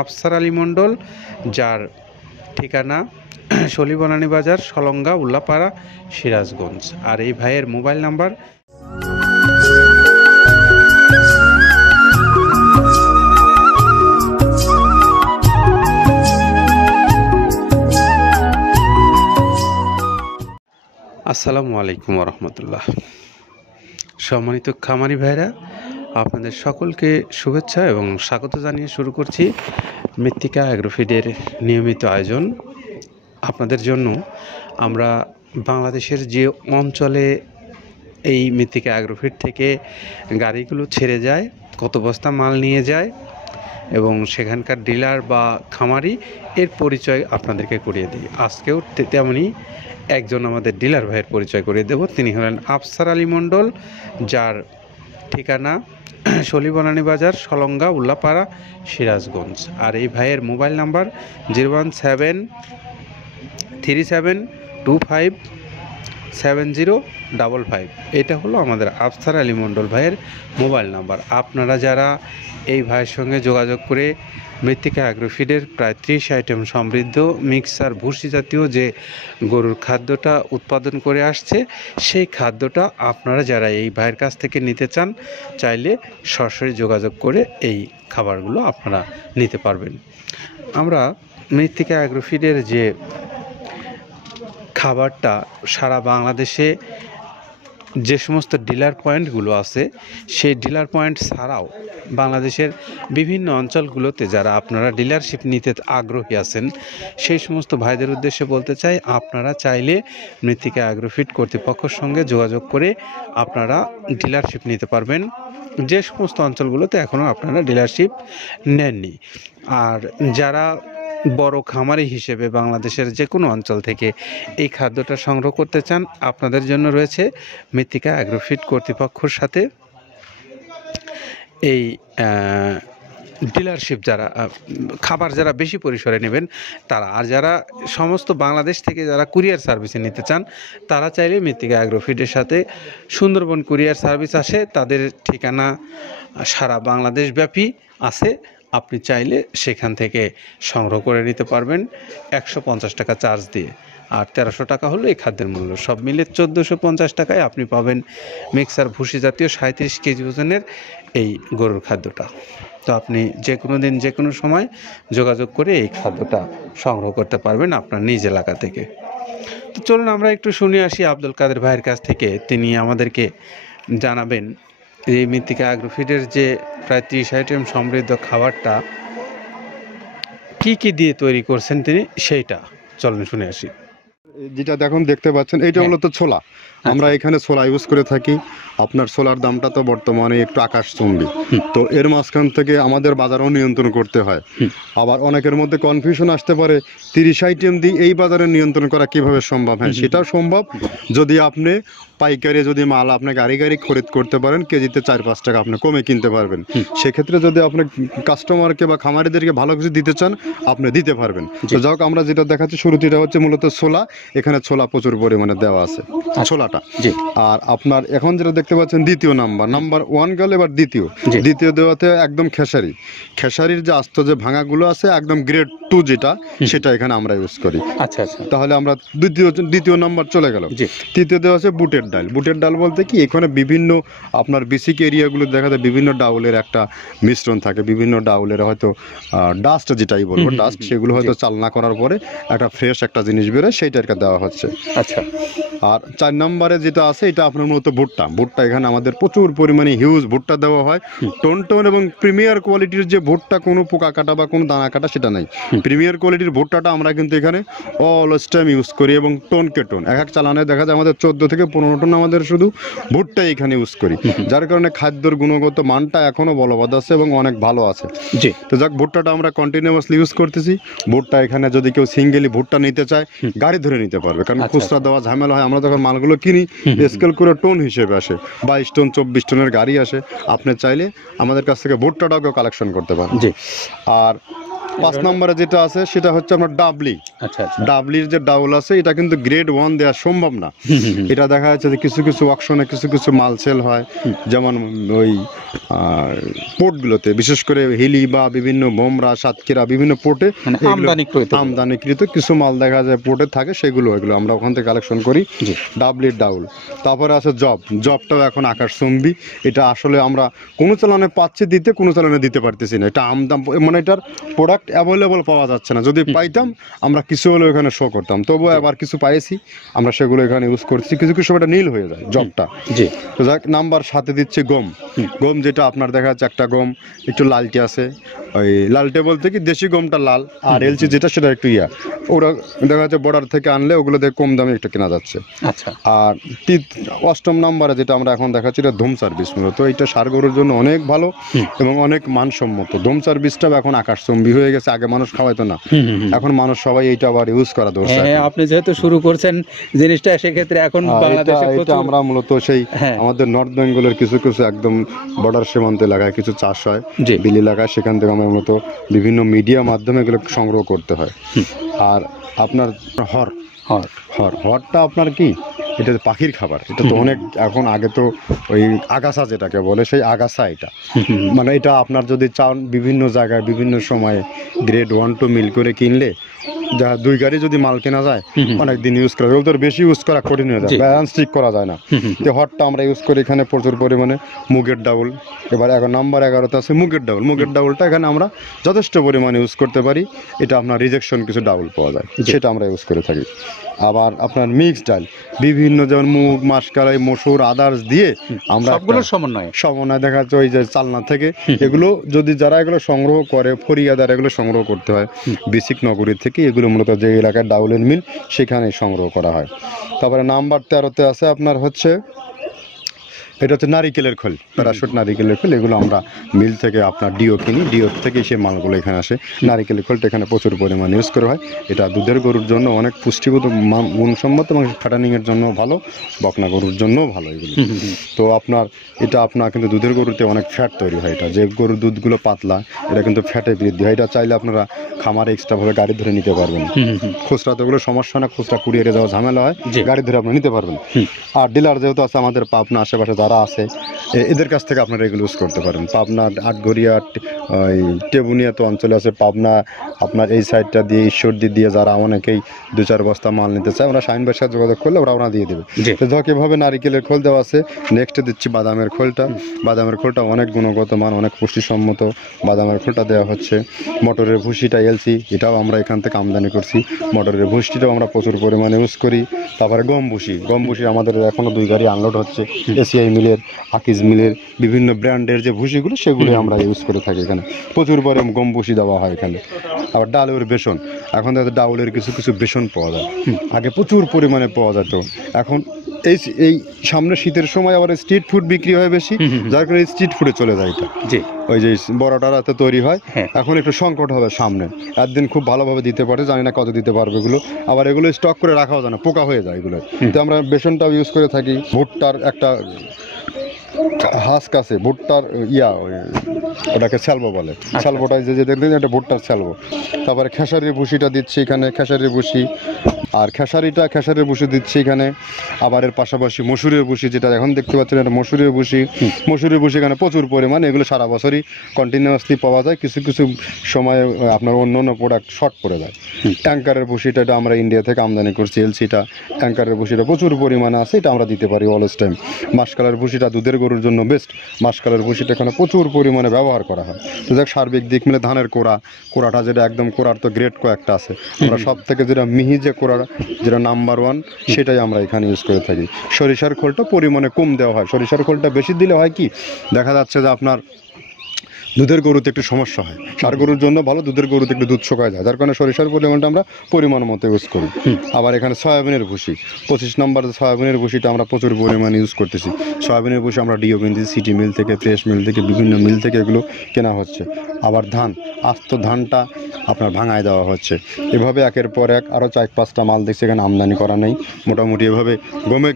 আফসার আলী মণ্ডল, যার ঠিকানা শলিবনানী বাজার, সলঙ্গা, উল্লাপাড়া, সিরাজগঞ্জ। আর এই ভাইয়ের মোবাইল নাম্বার আসসালামু আলাইকুম রহমতুল্লাহ। সম্মানিত খামারি ভাইরা, আপনাদের সকলকে শুভেচ্ছা এবং স্বাগত জানিয়ে শুরু করছি মৃত্তিকা অ্যাগ্রোফিডের নিয়মিত আয়োজন। আপনাদের জন্য আমরা বাংলাদেশের যে অঞ্চলে এই মৃত্তিকা অ্যাগ্রোফিড থেকে গাড়িগুলো ছেড়ে যায়, কত বস্তা মাল নিয়ে যায় এবং সেখানকার ডিলার বা খামারি এর পরিচয় আপনাদেরকে করিয়ে দিই। আজকেও তেমনই একজন আমাদের ডিলার ভাইয়ের পরিচয় করিয়ে দেব। তিনি হলেন আফসার আলী মণ্ডল, যার ঠিকানা শলিবনানী বাজার, সলঙ্গা, উল্লাপাড়া, সিরাজগঞ্জ। আর এই ভাইয়ের মোবাইল নাম্বার 01737257055। এটা হলো আমাদের আফসার আলী মণ্ডল ভাইয়ের মোবাইল নাম্বার। আপনারা যারা এই ভাইয়ের সঙ্গে যোগাযোগ করে মৃত্তিকা অ্যাগ্রোফিডের প্রায় 30 আইটেম সমৃদ্ধ মিক্সার ভুসি জাতীয় যে গরুর খাদ্যটা উৎপাদন করে আসছে, সেই খাদ্যটা আপনারা যারা এই ভাইয়ের কাছ থেকে নিতে চান, চাইলে সরাসরি যোগাযোগ করে এই খাবারগুলো আপনারা নিতে পারবেন। আমরা মৃত্তিকা অ্যাগ্রোফিডের যে খাবারটা সারা বাংলাদেশে যে সমস্ত ডিলার পয়েন্টগুলো আছে, সেই ডিলার পয়েন্ট ছাড়াও বাংলাদেশের বিভিন্ন অঞ্চলগুলোতে যারা আপনারা ডিলারশিপ নিতে আগ্রহী আছেন, সেই সমস্ত ভাইদের উদ্দেশ্যে বলতে চাই, আপনারা চাইলে মৃত্তিকা অ্যাগ্রোফিড কর্তৃপক্ষের সঙ্গে যোগাযোগ করে আপনারা ডিলারশিপ নিতে পারবেন, যে সমস্ত অঞ্চলগুলোতে এখনও আপনারা ডিলারশিপ নেননি। আর যারা বড় খামারি হিসেবে বাংলাদেশের যে কোনো অঞ্চল থেকে এই খাদ্যটা সংগ্রহ করতে চান, আপনাদের জন্য রয়েছে মৃত্তিকা অ্যাগ্রোফিড কর্তৃপক্ষের সাথে এই ডিলারশিপ। যারা খাবার যারা বেশি পরিসরে নেবেন তারা, আর যারা সমস্ত বাংলাদেশ থেকে যারা কুরিয়ার সার্ভিসে নিতে চান, তারা চাইলে মৃত্তিকা অ্যাগ্রোফিডের সাথে সুন্দরবন কুরিয়ার সার্ভিস আসে, তাদের ঠিকানা সারা বাংলাদেশ ব্যাপী আছে। আপনি চাইলে সেখান থেকে সংগ্রহ করে নিতে পারবেন 150 টাকা চার্জ দিয়ে, আর 1300 টাকা হলো এই খাদ্যের মূল্য। সব মিলে 1450 টাকায় আপনি পাবেন মিক্সার ভুসি জাতীয় 37 কেজি ওজনের এই গরুর খাদ্যটা। তো আপনি যে কোনো দিন যে কোনো সময় যোগাযোগ করে এই খাদ্যটা সংগ্রহ করতে পারবেন আপনার নিজ এলাকা থেকে। তো চলুন আমরা একটু শুনে আসি আব্দুল কাদের ভাইয়ের কাছ থেকে। তিনি আমাদেরকে জানাবেন এই মৃত্তিকা অ্যাগ্রোফিডের যে প্রায় 30 আইটেম সমৃদ্ধ খাবারটা কি কি দিয়ে তৈরি করছেন তিনি, সেইটা চলুন শুনে আসি। যেটা দেখুন দেখতে পাচ্ছেন, এইটা মূলত ছোলা। আমরা এখানে ছোলা ইউজ করে থাকি। আপনার ছোলার দামটা তো বর্তমানে একটু আকাশচুম্বী, তো এর মাঝখান থেকে আমাদের বাজারও নিয়ন্ত্রণ করতে হয়। আবার অনেকের মধ্যে কনফিউশন আসতে পারে 30 আইটেম দিয়ে এই বাজারে নিয়ন্ত্রণ করা কিভাবে সম্ভব। হ্যাঁ, সেটাও সম্ভব যদি আপনি পাইকারি যদি মাল আপনি গাড়ি খরিদ করতে পারেন, কেজিতে 4-5 টাকা আপনি কমে কিনতে পারবেন। সেক্ষেত্রে যদি আপনি কাস্টমারকে বা খামারিদেরকে ভালো কিছু দিতে চান, আপনি দিতে পারবেন। তো যাই হোক, আমরা যেটা দেখাচ্ছি শুরুতে, এটা হচ্ছে মূলত ছোলা। এখানে ছোলা প্রচুর পরিমাণে দেওয়া আছে, ছোলাটা। আর আপনার এখন যেটা দেখতে পাচ্ছেন দ্বিতীয় নাম্বার 1 গেল, এবার দ্বিতীয় দেওয়াতে একদম খেসারির যে আস্ত যে ভাঙাগুলো আছে, একদম গ্রেড 2 যেটা, সেটা এখানে আমরা ইউজ করি। আচ্ছা আচ্ছা, তাহলে আমরা দ্বিতীয় নাম্বার চলে গেল। তৃতীয় দেওয়া আছে বুটের ডাল বলতে কি, এখানে বিভিন্ন আপনার বেসিক এরিয়াগুলো দেখা যায় বিভিন্ন ডাউলের একটা মিশ্রণ থাকে, বিভিন্ন ডাউলের হয়তো ডাস্ট যেটাই বলবো ডাস্ট, সেগুলো হয়তো চালনা করার পরে একটা ফ্রেশ একটা জিনিস বেরোয়, সেইটাকে দেওয়া হচ্ছে। আচ্ছা। আর 4 নম্বরে যেটা আছে, এটা আপনার মূলত ভুট্টা এখানে আমাদের প্রচুর পরিমাণে হিউজ ভুট্টা দেওয়া হয়। টোন এবং প্রিমিয়ার কোয়ালিটির যে ভুট্টা, কোনো পোকা কাটা বা কোনো দানা কাটা সেটা নাই। প্রিমিয়ার কোয়ালিটির ভুট্টাটা আমরা কিন্তু এখানে অলওয়েজ টাইম ইউজ করি, এবং টোনকে টোন এক চালানে দেখা যায় আমাদের 14 থেকে 15 টন আমাদের শুধু ভুট্টাই এখানে ইউজ করি, যার কারণে খাদ্যের গুণগত মানটা এখনো বলবৎ আছে এবং অনেক ভালো আছে। জি, তো যাক, ভুট্টাটা আমরা কন্টিনিউয়াসলি ইউজ করতেছি। ভুট্টা এখানে যদি কেউ সিঙ্গেলি ভুট্টা নিতে চায়, গাড়ি ধরে নিতে পারবে, কারণ খুচরা দেওয়া ঝামেলা হয়। আমরা যখন মালগুলো কিনি, স্কেল করে টোন হিসেবে আসে, 22 টন 24 টনের গাড়ি আসে। আপনি চাইলে আমাদের কাছ থেকে ভুট্টাটাও কালেকশন করতে পারেন। জি। আর 5 নম্বরে যেটা আছে, সেটা হচ্ছে আপনার আচ্ছা আচ্ছা। ডাবলির যে ডাউল আছে এটা কিন্তু গ্রেড 1 দেওয়া সম্ভব না। এটা দেখা যাচ্ছে যে কিছু কিছু অকশনে কিছু কিছু মাল সেল হয়, যেমন ওই পোর্টগুলোতে, বিশেষ করে হিলি বা বিভিন্ন বোমরা, সাতক্ষীরা বিভিন্ন পোর্টে মানে আমদানিকৃত কিছু মাল দেখা যায় পোর্টে থাকে, সেগুলো এগুলো আমরা ওখান থেকে কালেকশন করি। ডাবলির ডাউল, তারপরে আছে জবটাও এখন আকাশচুম্বী। এটা আসলে আমরা কোনো চালানে পাচ্ছি দিতে, কোনো চালানে দিতে পারতেছি না। এটা আমদাম মানে এটার প্রোডাক্ট অ্যাভেলেবল পাওয়া যাচ্ছে না। যদি পাইতাম আমরা কিছু হলেও এখানে শো করতাম, তবুও আবার কিছু পাইছি আমরা, সেগুলো এখানে ইউজ করছি। কিছু কিছু সময় নীল হয়ে যায় জবটা। তো যাক, নাম্বার সাথে দিচ্ছে গম। গম যেটা আপনার দেখা যাচ্ছে একটা গম একটু লালটে আছে, ওই লালটে বলতে কি দেশি গমটা লাল, আর এলচি যেটা সেটা একটু ওরা দেখা যাচ্ছে বর্ডার থেকে আনলে ওগুলো দিয়ে কম দামে একটু কেনা যাচ্ছে। আচ্ছা। আর 8ম নাম্বারে যেটা আমরা এখন দেখাচ্ছি এটা ধুম সার্ভিস। মূলত এটা ষাঁড় গরুর জন্য অনেক ভালো এবং অনেক মানসম্মত। ধুম সার্ভিসটাও এখন আকাশচুম্বী হয়ে গেছে। আগে মানুষ খাওয়াইতো না, এখন মানুষ সবাই এইটা আবার ইউজ করা দরকার। আপনি যেহেতু শুরু করছেন জিনিসটা, সেক্ষেত্রে এখন বাংলাদেশে এটা আমরা মূলত সেই আমাদের নর্থ বেঙ্গলের কিছু কিছু একদম বর্ডার সীমান্ত এলাকায় কিছু চাষ হয়, বিল এলাকায়, সেখান থেকে আমরা মূলত বিভিন্ন মিডিয়া মাধ্যমে এগুলো সংগ্রহ করতে হয়। আর আপনার হরটা আপনার কি, এটা পাখির খাবার। এটা তো অনেক এখন, আগে তো ওই আগাছা যেটাকে বলে সেই আগাছা, এটা মানে এটা আপনার যদি চান বিভিন্ন জায়গায় বিভিন্ন সময়ে গ্রেড 1 2 মিল করে কিনলে যা 2 গাড়ি যদি মাল কেনা যায় অনেক দিন ইউজ করা যায়। ওদের বেশি ইউজ করা কঠিন হয়ে যায়, ব্যালেন্স ঠিক করা যায় না। তো হটটা আমরা ইউজ করি এখানে প্রচুর পরিমাণে। মুগের ডাউল, এবার নাম্বার 11তে আছে মুগের ডাউল। মুগের ডাউলটা এখানে আমরা যথেষ্ট পরিমাণে ইউজ করতে পারি। এটা আপনার রিজেকশন কিছু ডাউল পাওয়া যায়, সেটা আমরা ইউজ করে থাকি। আবার আপনার মিক্স ডাল, বিভিন্ন যেমন মুগ, মাসকলাই, মসুর, আদার্স দিয়ে আমরা সমন্বয় দেখা যাচ্ছে ওই যে চালনা থেকে এগুলো যদি যারা এগুলো সংগ্রহ করে, ফরিয়াদার এগুলো সংগ্রহ করতে হয় বেসিক নগরী থেকে। এগুলো মূলত যে এলাকায় ডাউলের মিল সেখানে সংগ্রহ করা হয়। তারপরে নাম্বার 13তে আছে আপনার হচ্ছে, এটা হচ্ছে নারিকেলের খোল, প্যারাশুট নারিকেলের খোল। এগুলো আমরা মিল থেকে আপনার ডিও কিনি, ডিও থেকে সেই মালগুলো এখানে আসে। নারিকেলের খোলটা এখানে প্রচুর পরিমাণে ইউজ করা হয়। এটা দুধের গরুর জন্য অনেক পুষ্টিগত গুণসম্মত এবং ফ্যাটানিংয়ের জন্য ভালো, বকনা গরুর জন্যও ভালো এগুলো। তো আপনার এটা আপনার কিন্তু দুধের গরুতে অনেক ফ্যাট তৈরি হয়। এটা যে গরুর দুধগুলো পাতলা, এটা কিন্তু ফ্যাটে বৃদ্ধি হয়। এটা চাইলে আপনারা খামারে এক্সট্রাভাবে গাড়ি ধরে নিতে পারবেন। খুচরা তো ওগুলো সমস্যা না, খুচরা কুরিয়ারে যাওয়া ঝামেলা হয়, গাড়ি ধরে আপনি নিতে পারবেন। আর ডিলার যেহেতু আছে আমাদের পাবনা আশেপাশে যারা আছে, এদের কাছ থেকে আপনারা এগুলো ইউজ করতে পারেন। পাবনা, আটঘরিয়া, ওই টেবুনিয়া তো অঞ্চলে আছে, পাবনা আপনার এই সাইডটা দিয়ে ঈশ্বরদী দিয়ে যারা অনেকেই 2-4 বস্তা মাল নিতে চায়, ওরা শাহিন ভাইয়ের সাথে যোগাযোগ করলে ওরা দিয়ে দেবে। তো ধক এভাবে নারিকেলের খোল দেওয়া আছে। নেক্সটে দিচ্ছি বাদামের খোলটা। বাদামের খোলটা অনেক গুণগত মান, অনেক পুষ্টিসম্মত বাদামের খোলটা দেওয়া হচ্ছে। মটরের ভুসিটা এলসি, এটাও আমরা এখান থেকে আমদানি করছি। মটরের ভুসিটাও আমরা প্রচুর পরিমাণে ইউজ করি। তারপরে গম ভুসি আমাদের এখনও 2 গাড়ি আনলোড হচ্ছে। এসিআই মিলের, আকিজ মিলের বিভিন্ন ব্র্যান্ডের যে ভুসিগুলো সেগুলো আমরা ইউজ করে থাকি। এখানে প্রচুর পরিমাণে গম ভুসি দেওয়া হয় এখানে। আবার ডালের বেসন, এখন ডাউলের কিছু কিছু বেসন পাওয়া যায়, আগে প্রচুর পরিমাণে পাওয়া যেত। এখন এই সামনে শীতের সময় আবার স্ট্রিট ফুড বিক্রি হয় বেশি, যার কারণে স্ট্রিট ফুডে চলে যায় এটা। ওই যে বড়টারাতে তৈরি হয়, এখন একটু সংকট হবে সামনে। একদিন খুব ভালোভাবে দিতে পারে, জানি না কত দিতে পারবে এগুলো। আবার এগুলো স্টক করে রাখাও যায় না, পোকা হয়ে যায় এগুলো। তো আমরা বেসনটাও ইউজ করে থাকি। ভুট্টার একটা হাস্ক আছে, ভুট্টার ওটাকে স্যালবো বলে, স্যালবোটা যে দেখলেন এটা ভুট্টার স্যালবো। তারপরে খেসারির ভুসিটা দিচ্ছি এখানে, খেসারির ভুসি। আর খেসারির ভুসি দিচ্ছি এখানে। আবার এর পাশাপাশি মসুরের ভুসি, যেটা এখন দেখতে পাচ্ছেন এটা মসুরের ভুসি এখানে প্রচুর পরিমাণে। এগুলো সারা বছরই কন্টিনিউয়াসলি পাওয়া যায়, কিছু কিছু সময় আপনার অন্য প্রোডাক্ট শর্ট পড়ে যায়। ট্যাঙ্কারের ভুসিটা এটা আমরা ইন্ডিয়া থেকে আমদানি করছি, এলসিটা। ট্যাঙ্কারের ভুসিটা প্রচুর পরিমাণে আছে, এটা আমরা দিতে পারি অলওয়েজ টাইম। মাসকালের ভুসিটা দুধের গরুর জন্য বেস্ট। মাসকালের ভুসিটা এখানে প্রচুর পরিমাণে ব্যবহার করা হয়। তো যাক, সার্বিক দিক মিলে ধানের কোড়াটা যেটা একদম কোড়ার তো গ্রেড কয়েকটা আছে, আমরা সব থেকে যেটা মিহি যে কোড়া, যেটা নাম্বার 1, সেটাই আমরা এখানে ইউজ করে থাকি। সরিষার খোলটা পরিমাণে কম দেওয়া হয়। সরিষার খোলটা বেশি দিলে হয় কি, দেখা যাচ্ছে যে আপনার দুধের গরুতে একটু সমস্যা হয়। ষাঁড় গরুর জন্য ভালো, দুধের গরুতে একটু দুধ শুকায় যায়, যার কারণে সরিষার পরিমাণটা আমরা পরিমাণ মতো ইউজ করি। আবার এখানে সয়াবিনের ভুসি, 25 নম্বর সয়াবিনের ভুসিটা আমরা প্রচুর পরিমাণে ইউজ করতেছি। সয়াবিনের ভুসি আমরা ডিও কিনতেছি সিটি মিল থেকে, ফ্রেশ মিল থেকে, বিভিন্ন মিল থেকে এগুলো কেনা হচ্ছে। আবার ধান, আস্ত ধানটা আপনার ভাঙায় দেওয়া হচ্ছে। এভাবে একের পর এক আরও 4-5টা মাল দেখছি এখানে আমদানি করা নেই। মোটামুটি এভাবে গমে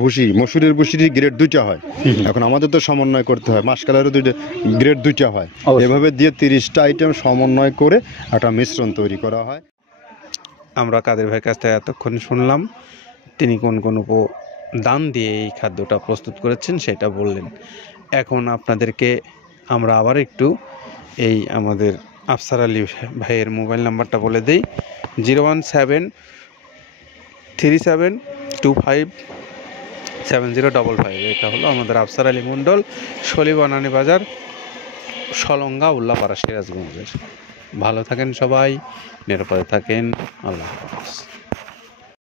ভুসি, মসুরের ভুসির গ্রেড 2টা হয়। এখন আমাদের তো সমন্বয় করতে হয়, মাসকালেরও গ্রেড 2টা হয়। এভাবে দিয়ে 30টা আইটেম সমন্বয় করে একটা মিশ্রণ তৈরি করা হয়। আমরা কাদের ভাইয়ের কাছ থেকে এতক্ষণ শুনলাম, তিনি কোন কোন উপাদান দিয়ে এই খাদ্যটা প্রস্তুত করেছেন সেটা বললেন। এখন আপনাদেরকে আমরা আবার একটু এই আমাদের আফসার আলী ভাইয়ের মোবাইল নাম্বারটা বলে দিই, 01727257055। এটা হলো আমাদের আফসার আলী মণ্ডল, শলি বনানী বাজার, সলঙ্গা উল্লাপাড়া, সিরাজগঞ্জের। ভালো থাকেন সবাই, নিরাপদে থাকেন, আল্লাহ হাফেজ।